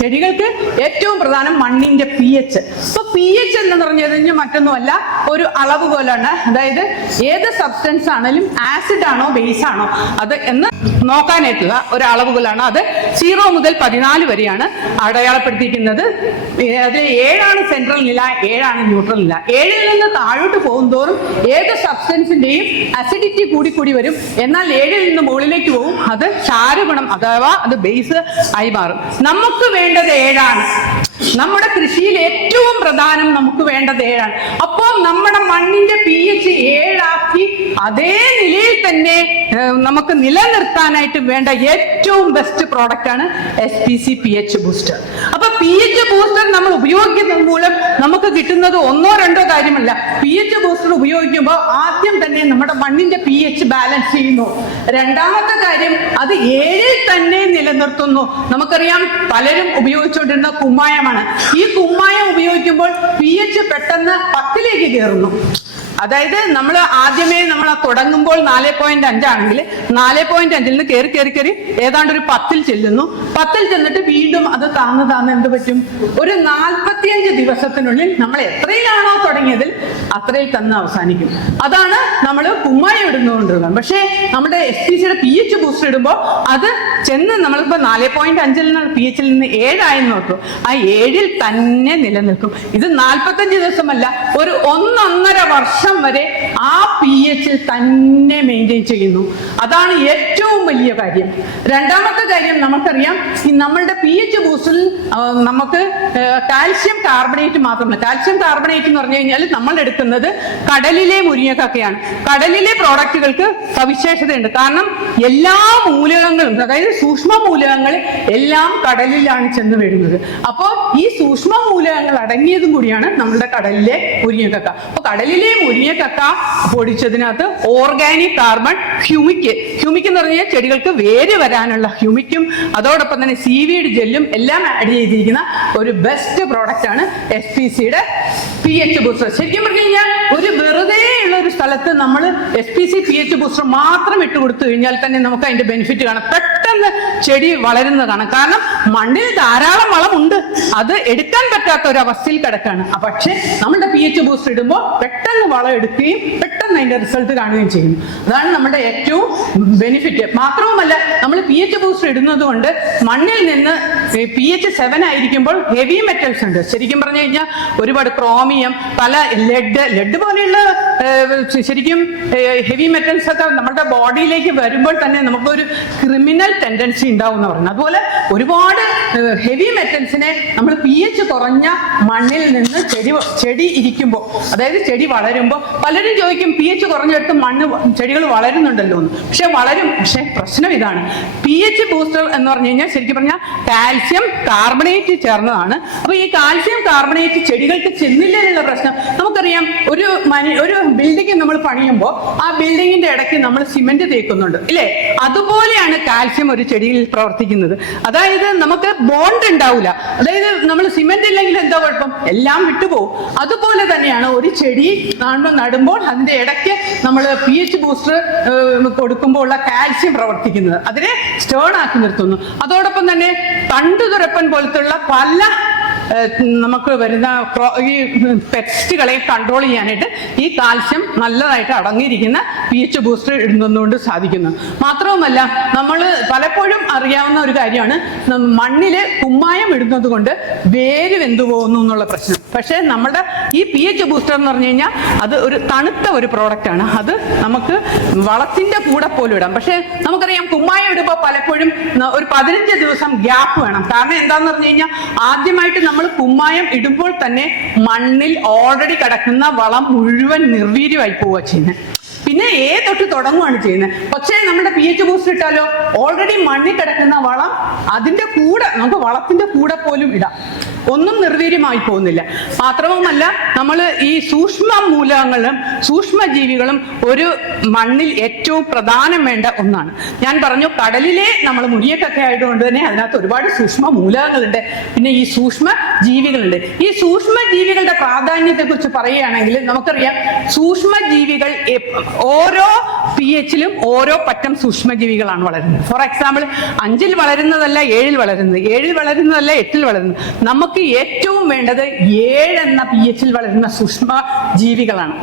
ചെടികൾക്ക് ഏറ്റവും പ്രധാനം മണ്ണിന്റെ പി എച്ച് ഇപ്പൊ പി എച്ച് എന്ന് പറഞ്ഞു കഴിഞ്ഞാൽ മറ്റൊന്നുമല്ല ഒരു അളവ് പോലാണ്. അതായത് ഏത് സബ്സ്റ്റൻസ് ആണെങ്കിലും ആസിഡ് ആണോ ബേസ് ആണോ അത് എന്ന് നോക്കാനായിട്ടുള്ള ഒരു അളവുകളാണ് അത്. സീറോ മുതൽ പതിനാല് വരെയാണ് അടയാളപ്പെടുത്തിയിരിക്കുന്നത്. അതിൽ ഏഴാണ് സെൻട്രൽ നില ഏഴാണ് ന്യൂട്രൽ നില. ഏഴിൽ നിന്ന് താഴോട്ട് പോകുന്തോറും ഏത് സബ്സ്റ്റൻസിന്റെയും അസിഡിറ്റി കൂടി കൂടി വരും. എന്നാൽ ഏഴിൽ നിന്ന് മുകളിലേക്ക് പോകും. അത് ക്ഷാരഗുണം അഥവാ അത് ബേസ് ആയി മാറും. നമുക്ക് വേണ്ടത് ഏഴാണ്. നമ്മുടെ കൃഷിയിൽ ഏറ്റവും പ്രധാനം നമുക്ക് വേണ്ടത് ഏഴാണ്. അപ്പോൾ നമ്മുടെ മണ്ണിന്റെ പി എച്ച് ഏഴാക്കി അതേ നിലയിൽ തന്നെ നമുക്ക് നിലനിർത്താനായിട്ട് വേണ്ട ഏറ്റവും ബെസ്റ്റ് പ്രോഡക്റ്റ് ആണ് S P C P H booster അപ്പൊ പി എച്ച് ബൂസ്റ്റർ നമ്മൾ ഉപയോഗിക്കുന്നത് മൂലം നമുക്ക് കിട്ടുന്നത് ഒന്നോ രണ്ടോ കാര്യമല്ല. പി എച്ച് ബൂസ്റ്റർ ഉപയോഗിക്കുമ്പോൾ ആദ്യം തന്നെ നമ്മുടെ മണ്ണിന്റെ പി എച്ച് ബാലൻസ് ചെയ്യുന്നു. രണ്ടാമത്തെ കാര്യം അത് ഏഴിൽ തന്നെ നിലനിർത്തുന്നു. നമുക്കറിയാം പലരും ഉപയോഗിച്ചുകൊണ്ടിരുന്ന കുമ്മായമാണ്. ഈ കുമ്മായം ഉപയോഗിക്കുമ്പോൾ പി എച്ച് പെട്ടെന്ന് പത്തിലേക്ക് കയറുന്നു. അതായത് നമ്മൾ ആദ്യമേ നമ്മൾ തുടങ്ങുമ്പോൾ നാല് പോയിന്റ് അഞ്ചാണെങ്കിൽ നാല് പോയിന്റ് അഞ്ചിൽ നിന്ന് കയറി കയറി കയറി ഏതാണ്ട് ഒരു പത്തിൽ ചെല്ലുന്നു. പത്തിൽ ചെന്നിട്ട് വീണ്ടും അത് താന്ന് താന്ന് എന്ത് പറ്റും? ഒരു നാൽപ്പത്തിയഞ്ച് ദിവസത്തിനുള്ളിൽ നമ്മൾ എത്രയിലാണോ തുടങ്ങിയതിൽ അത്രയിൽ തന്നെ അവസാനിക്കും. അതാണ് നമ്മൾ കുമ്മായി ഇടുന്നുകൊണ്ടിരുന്നത് പക്ഷേ നമ്മുടെ എസ് പി സിയുടെ പി എച്ച് ബൂസ്റ്റർ ഇടുമ്പോൾ അത് ചെന്ന് നമ്മളിപ്പോ നാല് പോയിന്റ് അഞ്ചിൽ നിന്ന് പി എച്ചിൽ നിന്ന് ഏഴായി നോക്കും ആ ഏഴിൽ തന്നെ നിലനിൽക്കും. ഇത് നാൽപ്പത്തഞ്ച് ദിവസമല്ല ഒരു ഒന്നൊന്നര വർഷം വരെ ആ പി എച്ചിൽ തന്നെ മെയിന്റെയിൻ ചെയ്യുന്നു. അതാണ് ഏറ്റവും വലിയ കാര്യം. രണ്ടാമത്തെ കാര്യം നമുക്കറിയാം നമ്മളുടെ പി എച്ച് ബൂസ്റ്റിൽ നമുക്ക് കാൽഷ്യം കാർബണേറ്റ് മാത്രമല്ല. കാൽഷ്യം കാർബണേറ്റ് എന്ന് പറഞ്ഞു കഴിഞ്ഞാൽ നമ്മൾ എടുക്കുന്നത് കടലിലെ മുരിങ്ങക്കൊക്കെയാണ്. കടലിലെ പ്രോഡക്റ്റുകൾക്ക് സവിശേഷതയുണ്ട്. കാരണം എല്ലാ മൂലകങ്ങളും അതായത് സൂക്ഷ്മ മൂലകങ്ങൾ എല്ലാം കടലിലാണ് ചെന്ന് വീഴുന്നത്. അപ്പോൾ ഈ സൂക്ഷ്മ മൂലകങ്ങൾ അടങ്ങിയതും കൂടിയാണ് നമ്മുടെ കടലിലെ മുരിങ്ങക്കക്ക. അപ്പൊ കടലിലെ മുരിങ്ങക്കക്ക പൊടിച്ചതിനകത്ത് ഓർഗാനിക് കാർബൺ ഹ്യൂമിക് ഹ്യൂമിക് എന്ന് പറഞ്ഞാൽ ചെടികൾക്ക് വേര് വരാനുള്ള ഹ്യൂമിക്കും അതോടൊപ്പം തന്നെ സീവീഡ് ജെല്ലും എല്ലാം ആഡ് ചെയ്തിരിക്കുന്ന ഒരു ബെസ്റ്റ് പ്രോഡക്റ്റ് ആണ് എസ് പി സിയുടെ പി എച്ച് ബൂസ്റ്റർ ശരിക്കും പറഞ്ഞു കഴിഞ്ഞാൽ ഒരു വെറുതെ ഉള്ള ഒരു സ്ഥലത്ത് നമ്മൾ S P C P H booster മാത്രം ഇട്ട് കൊടുത്തു കഴിഞ്ഞാൽ തന്നെ നമുക്ക് അതിന്റെ ബെനിഫിറ്റ് കാണാം. പെട്ടെന്ന് ചെടി വളരുന്നതാണ് കാരണം മണ്ണിൽ ധാരാളം വളമുണ്ട്. അത് എടുക്കാൻ പറ്റാത്ത ഒരു അവസ്ഥയിൽ കിടക്കാണ്. പക്ഷെ നമ്മുടെ പി എച്ച് ബൂസ്റ്റർ ഇടുമ്പോൾ പെട്ടെന്ന് വളം എടുക്കുകയും പെട്ടെന്ന് അതിന്റെ റിസൾട്ട് കാണുകയും ചെയ്യുന്നു. അതാണ് നമ്മുടെ ഏറ്റവും ബെനിഫിറ്റ് മാത്രവുമല്ല നമ്മൾ പി എച്ച് ബൂസ്റ്റർ ഇടുന്നത് കൊണ്ട് മണ്ണിൽ നിന്ന് പി എച്ച് സെവൻ ആയിരിക്കുമ്പോൾ ഹെവി മെറ്റൽസ് ഉണ്ട്. ശരിക്കും പറഞ്ഞു കഴിഞ്ഞാൽ ഒരുപാട് ക്രോമിയം പല ലെഡ് ലെഡ് പോലെയുള്ള ശരിക്കും ഹെവി മെറ്റൽസ് ഒക്കെ നമ്മുടെ ബോഡിയിലേക്ക് വരുമ്പോൾ തന്നെ നമുക്കൊരു ക്രിമിനൽ ടെൻഡൻസി ഉണ്ടാവും എന്ന് പറയുന്നത്. അതുപോലെ ഒരുപാട് ഹെവി മെറ്റൽസിനെ നമ്മൾ പി എച്ച് കുറഞ്ഞ മണ്ണിൽ നിന്ന് ചെടി ചെടി ഇരിക്കുമ്പോൾ അതായത് ചെടി വളരുമ്പോൾ പലരും ചോദിക്കും പി എച്ച് കുറഞ്ഞെടുത്ത് മണ്ണ് ചെടികൾ വളരുന്നുണ്ടല്ലോ എന്ന്. പക്ഷെ വളരും പക്ഷെ പ്രശ്നം ഇതാണ്. പി എച്ച് ബൂസ്റ്റർ എന്ന് പറഞ്ഞു കഴിഞ്ഞാൽ ശരിക്കും പറഞ്ഞാൽ കാൽസ്യം കാർബണേറ്റ് ചേർന്നതാണ്. അപ്പൊ ഈ കാൽസ്യം കാർബണേറ്റ് ചെടികൾക്ക് ചെന്നില്ല എന്നുള്ള പ്രശ്നം. നമുക്കറിയാം ഒരു മനു ഒരു ബിൽഡിംഗ് നമ്മൾ പണിയുമ്പോൾ ആ ബിൽഡിങ്ങിന്റെ ഇടയ്ക്ക് നമ്മൾ സിമെന്റ് തേക്കുന്നുണ്ട്. ഇല്ലേ? അതുപോലെയാണ് കാൽസ്യം ഒരു ചെടിയിൽ പ്രവർത്തിക്കുന്നത്. അതായത് നമുക്ക് ബോണ്ട് ഉണ്ടാവില്ല അതായത് നമ്മൾ സിമെന്റ് ഇല്ലെങ്കിൽ എന്താ കുഴപ്പം? എല്ലാം വിട്ടുപോകും അതുപോലെ തന്നെയാണ് ഒരു ചെടി കാണുമ്പോൾ നടുമ്പോൾ അതിന്റെ ഇടയ്ക്ക് നമ്മൾ പി എച്ച് ബൂസ്റ്റർ കൊടുക്കുമ്പോൾ ഉള്ള കാൽസ്യം പ്രവർത്തിക്കുന്നത്. അതിനെ സ്റ്റേൺ ആക്കി നിർത്തുന്നു. അതോടൊപ്പം തന്നെ തണ്ടുതുരപ്പൻ പോലത്തുള്ള പല നമുക്ക് വരുന്ന ഈ പെസ്റ്റുകളെ കൺട്രോൾ ചെയ്യാനായിട്ട് ഈ കാൽസ്യം നല്ലതായിട്ട് അടങ്ങിയിരിക്കുന്ന പി എച്ച് ബൂസ്റ്റർ ഇടുന്നതുകൊണ്ട് സാധിക്കുന്നു. മാത്രവുമല്ല നമ്മൾ പലപ്പോഴും അറിയാവുന്ന ഒരു കാര്യമാണ് മണ്ണിൽ കുമ്മായം ഇടുന്നത് കൊണ്ട് വേര് വെന്തു പോകുന്നു എന്നുള്ള പ്രശ്നം. പക്ഷേ നമ്മുടെ ഈ പി എച്ച് ബൂസ്റ്റർ എന്ന് പറഞ്ഞു കഴിഞ്ഞാൽ അത് ഒരു തണുത്ത ഒരു പ്രോഡക്റ്റ് ആണ്. അത് നമുക്ക് വളത്തിന്റെ കൂടെ പോലും ഇടാം. പക്ഷേ നമുക്കറിയാം കുമ്മായം ഇടുമ്പോൾ പലപ്പോഴും ഒരു പതിനഞ്ച് ദിവസം ഗ്യാപ്പ് വേണം. കാരണം എന്താന്ന് പറഞ്ഞു കഴിഞ്ഞാൽ ആദ്യമായിട്ട് നമ്മൾ കുമ്മായം ഇടുമ്പോൾ തന്നെ മണ്ണിൽ ഓൾറെഡി കിടക്കുന്ന വളം മുഴുവൻ നിർവീര്യമായി പോവുക ചെയ്യുന്നത് പിന്നെ ഏ തൊട്ട് തുടങ്ങുകയാണ് ചെയ്യുന്നത് പക്ഷേ നമ്മുടെ പി എച്ച് ബൂസ്റ്റ് ഇട്ടാലോ? ഓൾറെഡി മണ്ണിൽ കിടക്കുന്ന വളം അതിന്റെ കൂടെ നമുക്ക് വളത്തിന്റെ കൂടെ പോലും ഇടാം. ഒന്നും നിർവീര്യമായി പോകുന്നില്ല. മാത്രവുമല്ല നമ്മൾ ഈ സൂക്ഷ്മ മൂലകങ്ങളും സൂക്ഷ്മജീവികളും ഒരു മണ്ണിൽ ഏറ്റവും പ്രധാനം വേണ്ട ഒന്നാണ്. ഞാൻ പറഞ്ഞു കടലിലെ നമ്മൾ മുടിയക്കൊക്കെ ആയതുകൊണ്ട് തന്നെ അതിനകത്ത് ഒരുപാട് സൂക്ഷ്മ മൂലകങ്ങളുണ്ട്. പിന്നെ ഈ സൂക്ഷ്മ ജീവികളുണ്ട്. ഈ സൂക്ഷ്മ ജീവികളുടെ പ്രാധാന്യത്തെ കുറിച്ച് പറയുകയാണെങ്കിൽ നമുക്കറിയാം സൂക്ഷ്മ ജീവികൾ ഓരോ പി എച്ചിലും ഓരോ പറ്റം സൂക്ഷ്മജീവികളാണ് വളരുന്നത്. ഫോർ എക്സാമ്പിൾ അഞ്ചിൽ വളരുന്നതല്ല ഏഴിൽ വളരുന്നത്. ഏഴിൽ വളരുന്നതല്ല എട്ടിൽ വളരുന്നത്. നമുക്ക് ഏറ്റവും വേണ്ടത് ഏഴെന്ന പി എച്ചിൽ വളരുന്ന സൂക്ഷ്മ ജീവികളാണ്.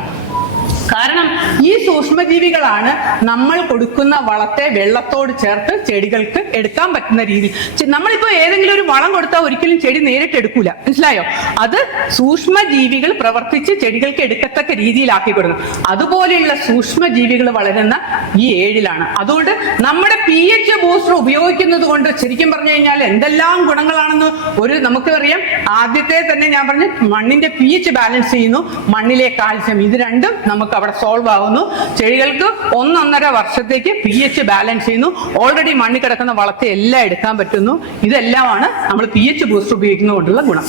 കാരണം ഈ സൂക്ഷ്മജീവികളാണ് നമ്മൾ കൊടുക്കുന്ന വളത്തെ വെള്ളത്തോട് ചേർത്ത് ചെടികൾക്ക് എടുക്കാൻ പറ്റുന്ന രീതി. നമ്മളിപ്പോ ഏതെങ്കിലും ഒരു വളം കൊടുത്താൽ ഒരിക്കലും ചെടി നേരിട്ട് എടുക്കൂല. മനസ്സിലായോ? അത് സൂക്ഷ്മജീവികൾ പ്രവർത്തിച്ച് ചെടികൾക്ക് എടുക്കത്തക്ക രീതിയിലാക്കി കൊടുക്കും അതുപോലെയുള്ള സൂക്ഷ്മജീവികൾ വളരുന്ന ഈ ഏഴിലാണ്. അതുകൊണ്ട് നമ്മുടെ പി എച്ച് ബൂസ്റ്റർ ഉപയോഗിക്കുന്നത് കൊണ്ട് ശരിക്കും പറഞ്ഞു കഴിഞ്ഞാൽ എന്തെല്ലാം ഗുണങ്ങളാണെന്ന് ഒരു നമുക്ക് അറിയാം. ആദ്യത്തെ തന്നെ ഞാൻ പറഞ്ഞു മണ്ണിന്റെ പി എച്ച് ബാലൻസ് ചെയ്യുന്നു. മണ്ണിലെ കാൽസ്യം ഇത് രണ്ടും നമുക്ക് അവിടെ സോൾവ് ആകുന്നു ചെടികൾക്ക് ഒന്നൊന്നര വർഷത്തേക്ക് പി എച്ച് ബാലൻസ് ചെയ്യുന്നു. ഓൾറെഡി മണ്ണിൽ കിടക്കുന്ന വളത്തെ എല്ലാം എടുക്കാൻ പറ്റുന്നു. ഇതെല്ലാമാണ് നമ്മൾ പി എച്ച് ബൂസ്റ്റർ ഉപയോഗിക്കുന്നതുകൊണ്ടുള്ള ഗുണം.